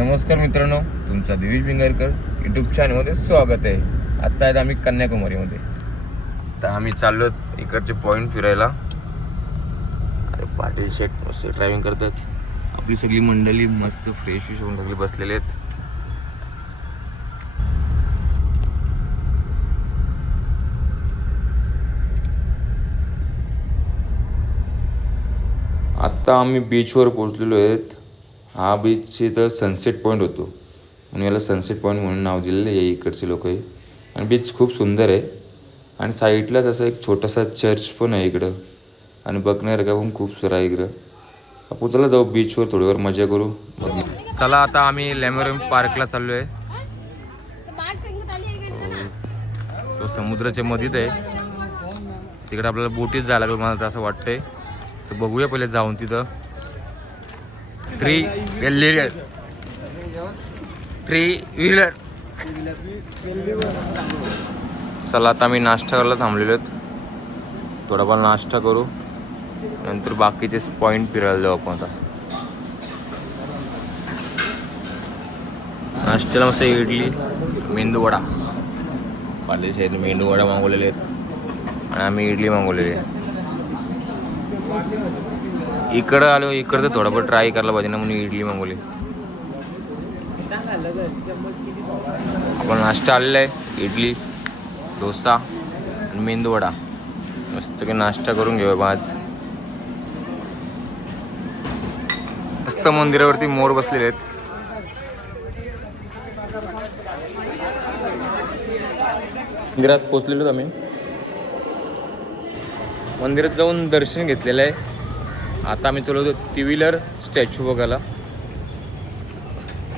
नमस्कार मित्रांनो तुमचा दिवेश भिंगरकर यूट्यूब चॅनलमध्ये स्वागत आहे. आत्ता आहेत आम्ही कन्याकुमारीमध्ये. तर आम्ही चाललो इकडचे पॉईंट फिरायला. अरे पाटील शेट मस्त ड्रायव्हिंग करतात. आपली सगळी मंडळी मस्त फ्रेश फ्रेश होऊन टाकली बसलेले आहेत. आत्ता आम्ही बीचवर पोहोचलेलो आहेत. हा बीच इथं सनसेट पॉईंट होतो. म्हणून याला सनसेट पॉईंट म्हणून नाव दिलेलं आहे इकडचे लोक आहे आणि बीच खूप सुंदर आहे. आणि साईडलाच असं एक छोटासा चर्च पण आहे इकडं. आणि बघण्यासारखं पण खूप सारं आहे इकडं. आपण चला जाऊ बीचवर थोडीवर मजा करू. चला आता आम्ही लॅमेरियम पार्कला चाललो आहे तो समुद्राच्या मधीत आहे. तिकडे आपल्याला बोटीत जायला लागलं मला तर असं वाटतंय. तर बघूया पहिले जाऊन तिथं. थ्री व्हीलर थ्री व्हीलर चला आता आम्ही नाश्ता करायला थांबलेलो आहेत. थोडाफार नाश्ता करू. नंतर बाकीचे पॉईंट फिरायला जाऊ आपण आता. नाश्त्याला मस्त इडली मेंदू वडा. पालेश आहेत मेंदू वडा मागवलेले आहेत. आणि आम्ही इडली मागवलेली आहे. इकडं आलो इकडचं थोडंफार ट्राय करायला पाहिजे ना म्हणून इडली मागवली. आपण नाश्ता आलेला आहे इडली डोसा आणि मेंदू वडा. मस्त काही नाश्ता करून घेऊया बा आज. मस्त मंदिरावरती मोर बसलेले आहेत. मंदिरात पोचलेलो आम्ही. मंदिरात जाऊन दर्शन घेतलेलं आहे. आता आम्ही चलवतो टी व्हीलर स्टॅच्यू बघायला.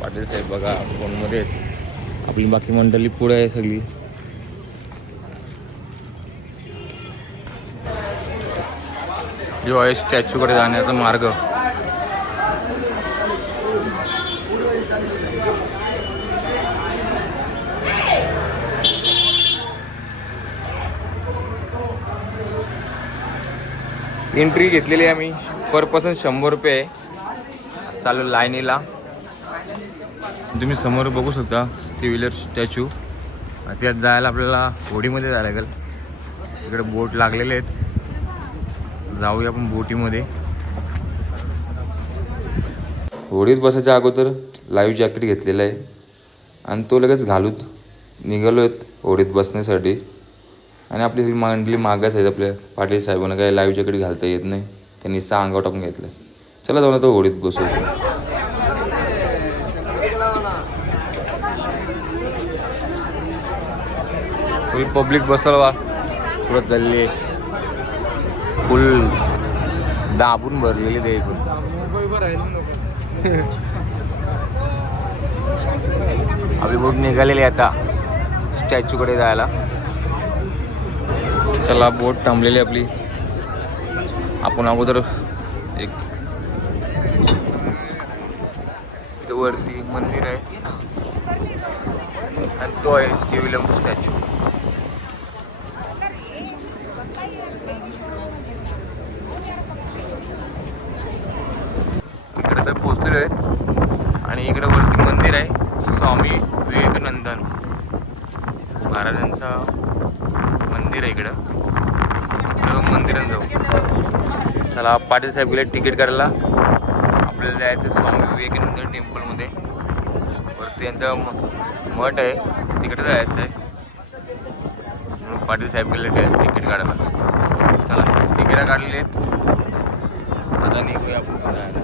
पाटील साहेब बघा फोनमध्ये आहेत. आपली बाकी मंडळी पुढे आहे सगळी. जो आहे स्टॅच्यूकडे जाण्याचा मार्ग. एंट्री घेतलेली आहे आम्ही. पर पर्सन शंभर रुपये आहे चालू लाईनीला. तुम्ही समोर बघू शकता टी व्हीलर स्टॅच्यू. त्यात जायला आपल्याला होडीमध्ये जायला लागेल. इकडे बोट लागलेले आहेत. जाऊया आपण बोटीमध्ये. होडीत बसायच्या अगोदर लाईव्ह जॅकेट घेतलेलं आहे. आणि तो लगेच घालूत निघालो आहेत होडीत बसण्यासाठी. आणि आपली मंडळी मागास आहेत आपल्या पाटील साहेबांना काही लाईव्ह जॅकेट घालता येत नाही. त्यांनी सहा अंगावर टाकून घेतलं. चला जाऊन आता होडीत बसू. सगळी पब्लिक बसल वा सुरत झालेली आहे फुल दाबून भरलेली ते एकूण आपली बोट निघालेली आता. स्टॅच्यूकडे जायला. चला बोट थांबलेली आपली. आपण अगोदर एक वरती मंदिर आहे. आणि तो आहे टी स्टॅच्यू. इकडे तर पोचलेलो आहेत. आणि इकडे वरती मंदिर आहे. स्वामी विवेकानंदन. महाराजांचं मंदिर आहे इकडं. मंदिरात जाऊ. चला पाटील साहेब गेले तिकीट करायला आपल्याला जायचं स्वामी विवेकानंद टेम्पलमध्ये वरती यांचं म- मठ आहे तिकडे जायचं आहे. म्हणून पाटील साहेब गेले तिकीट काढायला. चला तिकीटं काढलेली आहेत. आता निघूया आपण जायला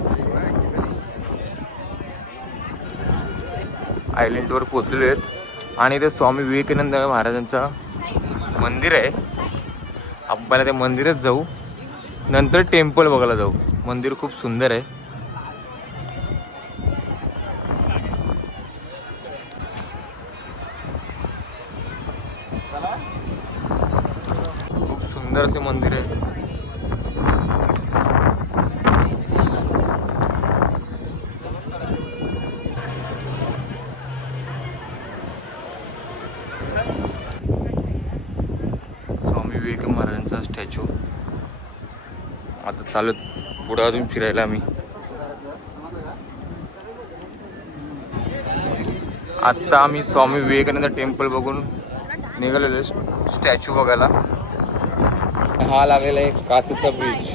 आयलंडवर पोचलेले आहेत. आणि इथे स्वामी विवेकानंद महाराजांचं मंदिर आहे. आपण पहिला ते मंदिरच जाऊ. नंतर टेम्पल बघायला जाऊ. मंदिर खूप सुंदर आहे. खूप सुंदर असे मंदिर आहे. आता चालत पुढं अजून फिरायला आम्ही. आत्ता आम्ही स्वामी विवेकानंद टेम्पल बघून निघालेलो स्टॅच्यू बघायला. हा लागलेला आहे काचेचा ब्रिज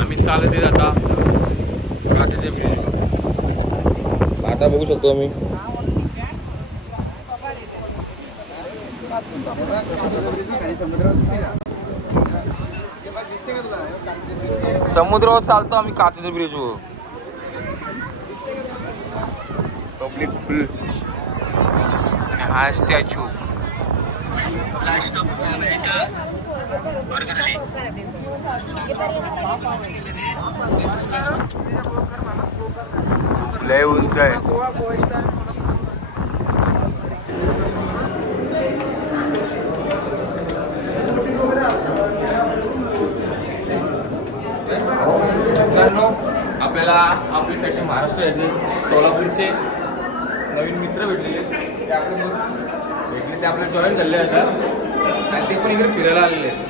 आम्ही चालत येत आता. काचेच्या ब्रिज आता बघू शकतो आम्ही. समुद्रावर चालतो आम्ही काचेच्या ब्रिजवर पब्लिक फुल हा स्टॅच्यू लय उंच आहे. आपल्याला आपल्यासाठी महाराष्ट्र याचे सोलापूरचे नवीन मित्र भेटलेले. ते आपले भेटले ते आपल्याला जॉईन झाले आता. आणि ते पण इकडे फिरायला आलेले आहेत.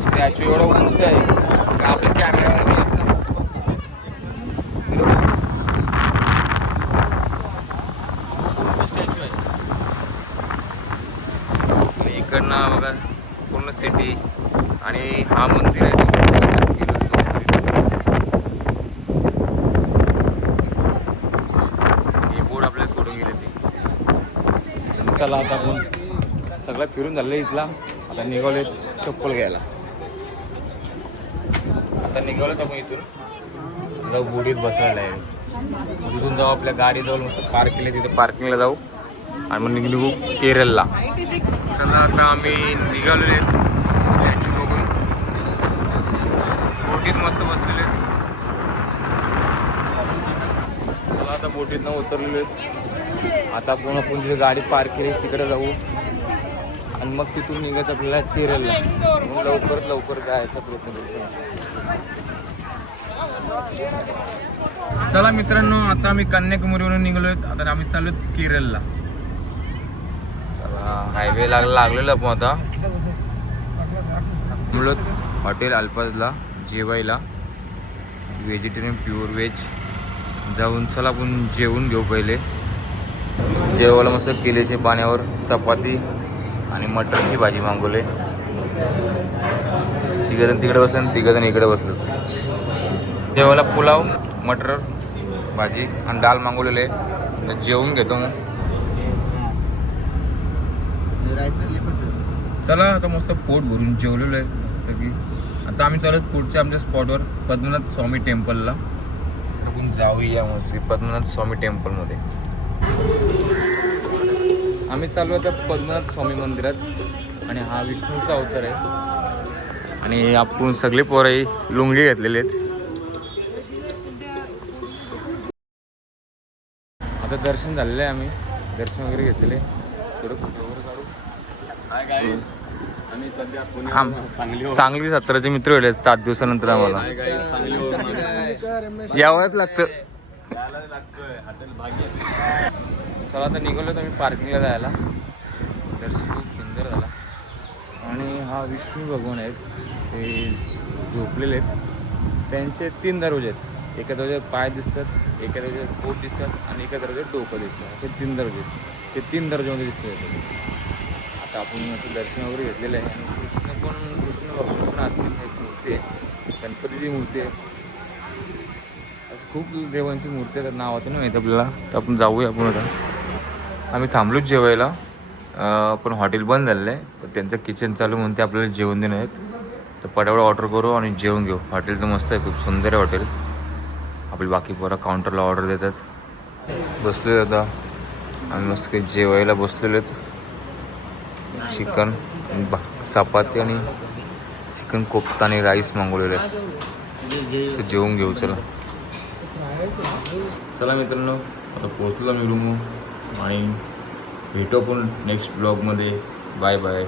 स्टॅच्यू एवढा उंच आहे की आपल्या कॅमेऱ्यावर येत नाही स्टॅच्यू आहे आणि इकडनं बघा पूर्ण सिटी आणि हा मंदिर आहे सोडून चला आता आपण सगळं फिरून झालं इथला. आता निघाले चप्पल घ्यायला. आता निघालोच आपण इथून. जाऊ बुडीत बसायला आहे तिथून जाऊ आपल्या गाडीजवळ मस्त पार्क केले तिथे पार्किंगला जाऊ. आणि मग निघलो केरळला चला आता आम्ही निघालेले स्टॅच्यू बघून. बोटीत मस्त बसलेले चला आता बोटीतनं उतरलेलो उतरलेले आहेत. आता आपण आपण तिथे गाडी पार्क केली तिकडे जाऊ. आणि मग तिथून निघायचं आपल्याला केरळला मग लवकरात लवकर जायचा प्रयत्न करू चला मित्रांनो आता आम्ही कन्याकुमारीवरून निघालो आता आम्ही चाललो केरळला हायवे लागला लागलेला पण आता. मुलं हॉटेल अल्पाजला जेवायला. व्हेजिटेरियन प्युअर व्हेज जाऊन चला आपण जेवून घेऊ पहिले. जेवायला मस्त केलेचे पाण्यावर चपाती आणि मटरची भाजी मागवले. तिघजण तिकडे बसले आणि तिघजण इकडे बसलो. जेवायला पुलाव मटर भाजी आणि डाळ मागवलेले. जेवून घेतो मग. चला आता मस्त पोट भरून जेवलेलो आहे मस्त की. आता आम्ही चालत पुढच्या आमच्या स्पॉटवर पद्मनाथ स्वामी टेम्पलला आपण जाऊया मस्त पद्मनाथ स्वामी टेम्पलमध्ये आम्ही चालू आता पद्मनाथ स्वामी मंदिरात. आणि हा विष्णूचा अवतार आहे. आणि आपण सगळे पोरही लुंगी घेतलेले आहेत. आता दर्शन झालेलं आहे आम्ही. दर्शन वगैरे घेतलेले थोडं फोटो वगैरे काढू आणि सध्या पुणे आम- सांगली सांगली सत्राचे मित्र भेटले सात दिवसानंतर आम्हाला. यावंच लागतं. चला आता निघालो आम्ही पार्किंगला जायला. दर्शन खूप सुंदर झाला. आणि हा विष्णू भगवान आहेत. ते झोपलेले आहेत. त्यांचे तीन दरवाजे आहेत. एका दरवाज्यात पाय दिसतात एका दरवाज्यात पोट दिसतात आणि एका दरवाज्यात डोकं दिसतं असे तीन दरवाजे आहेत. ते तीन दरवाज्यामध्ये दिसतात. आता आपण असं दर्शन वगैरे घेतलेलं आहे. आणि कृष्ण पण कृष्ण भगवान पण आतमध्ये एक मूर्ती आहे. गणपतीची मूर्ती आहे. असं खूप देवांची मूर्ती आहे नाव आता नाही माहिती आपल्याला. तर आपण जाऊया आपण आता. आम्ही थांबलोच जेवायला. पण हॉटेल बंद झालेलं आहे. त्यांचं किचन चालू म्हणून ते आपल्याला जेवण देणार आहेत. तर पटापट ऑर्डर करू आणि जेवण घेऊ. हॉटेल तर मस्त आहे. खूप सुंदर आहे हॉटेल. आपली बाकी पोरं काउंटरला ऑर्डर देतात. बसले आता. आम्ही मस्त काही जेवायला बसलेले आहेत. चिकन भा चपाती आणि चिकन कोफ्ता आणि राईस मागवलेले आहेत. जेवून घेऊ चला. चला मित्रांनो आता पोहोचलो मी रूम आणि भेटू आपण नेक्स्ट ब्लॉगमध्ये बाय बाय